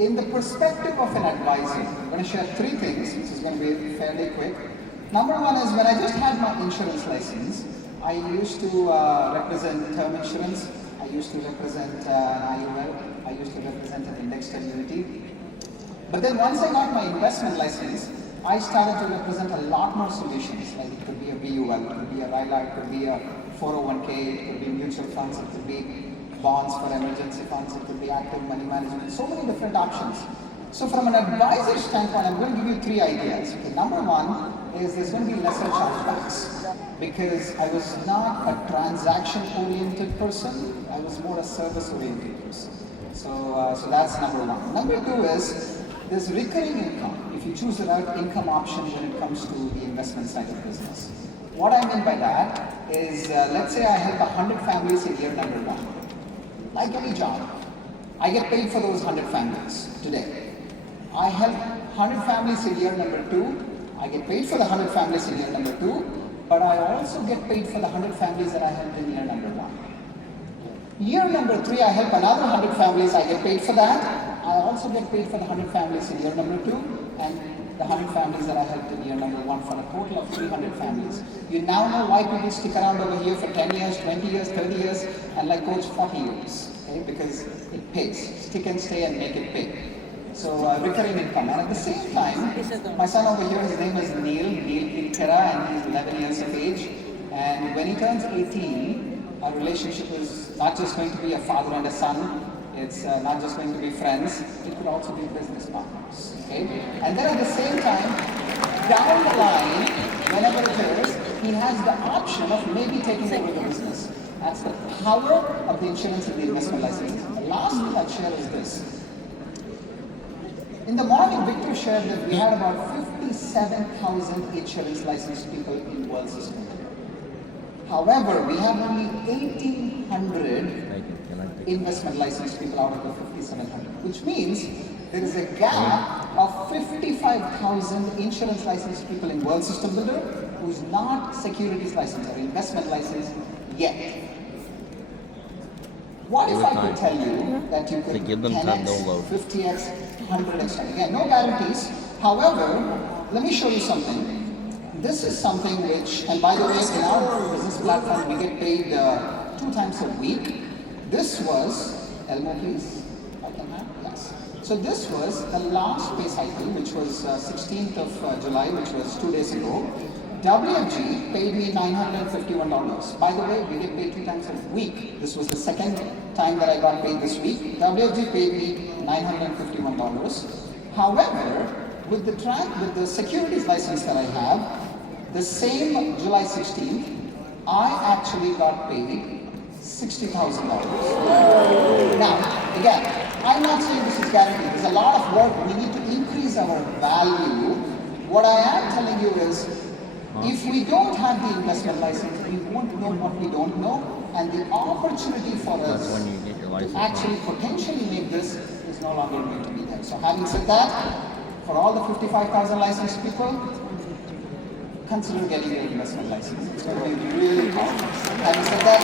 In the perspective of an advisor, I'm going to share three things, which is going to be fairly quick. Number one is when I just had my insurance license, I used to represent term insurance, I used to represent an IUL, I used to represent an indexed annuity. But then once I got my investment license, I started to represent a lot more solutions, like it could be a BUL, it could be a RILA, it could be a 401k, it could be mutual funds, it could be bonds for emergency funds, it could be active money management, so many different options. So from an advisor standpoint, I'm going to give you three ideas. Okay, number one is there's going to be lesser chargebacks because I was not a transaction-oriented person, I was more a service-oriented person. So that's number one. Number two is there's recurring income if you choose the right income option when it comes to the investment side of business. What I mean by that is, let's say I help 100 families in year number one. Like any job, I get paid for those 100 families today. I help 100 families in year number two. I get paid for the 100 families in year number two, but I also get paid for the 100 families that I helped in year number one. Year number three, I help another 100 families. I get paid for that. I also get paid for the 100 families in year number two and the 100 families that I helped in year number one for a total of 300 families. You now know why people stick around over here for 10 years, 20 years, 30 years, and like coach 40 years, okay? Because it pays. Stick and stay and make it pay. So recurring income. And at the same time, my son over here, his name is Neil Kilkera, and he's 11 years of age. And when he turns 18, our relationship is not just going to be a father and a son. It's not just going to be friends, it could also be business partners, okay? And then at the same time, down the line, whenever it is, he has the option of maybe taking over the business. That's the power of the insurance and the investment license. The last thing I'll share is this. In the morning, Victor shared that we had about 57,000 insurance licensed people in world system. However, we have only 1,800 investment licensed people out of the 5,700, which means there is a gap of 55,000 insurance licensed people in World System Builder who's not securities licensed or investment licensed yet. What if I could tell you that you could 10x, 50x, 100x? Again, no guarantees. However, let me show you something. This is something which, and by the way, in our business platform, we get paid 2 times a week. This was, Elmo please, I can have, yes. So this was the last pay cycle, which was 16th of July, which was 2 days ago. WFG paid me $951. By the way, we get paid 2 times a week. This was the second time that I got paid this week. WFG paid me $951. However, with the securities license that I have, the same July 16th, I actually got paid $60,000. Now, again, I'm not saying this is guaranteed. There's a lot of work. We need to increase our value. What I am telling you is, if we don't have the investment license, we won't know what we don't know, and the opportunity for us to actually potentially make this is no longer going to be there. So having said that, for all the 55,000 licensed people, consider getting your investment license. It's going to be really powerful. Having said that,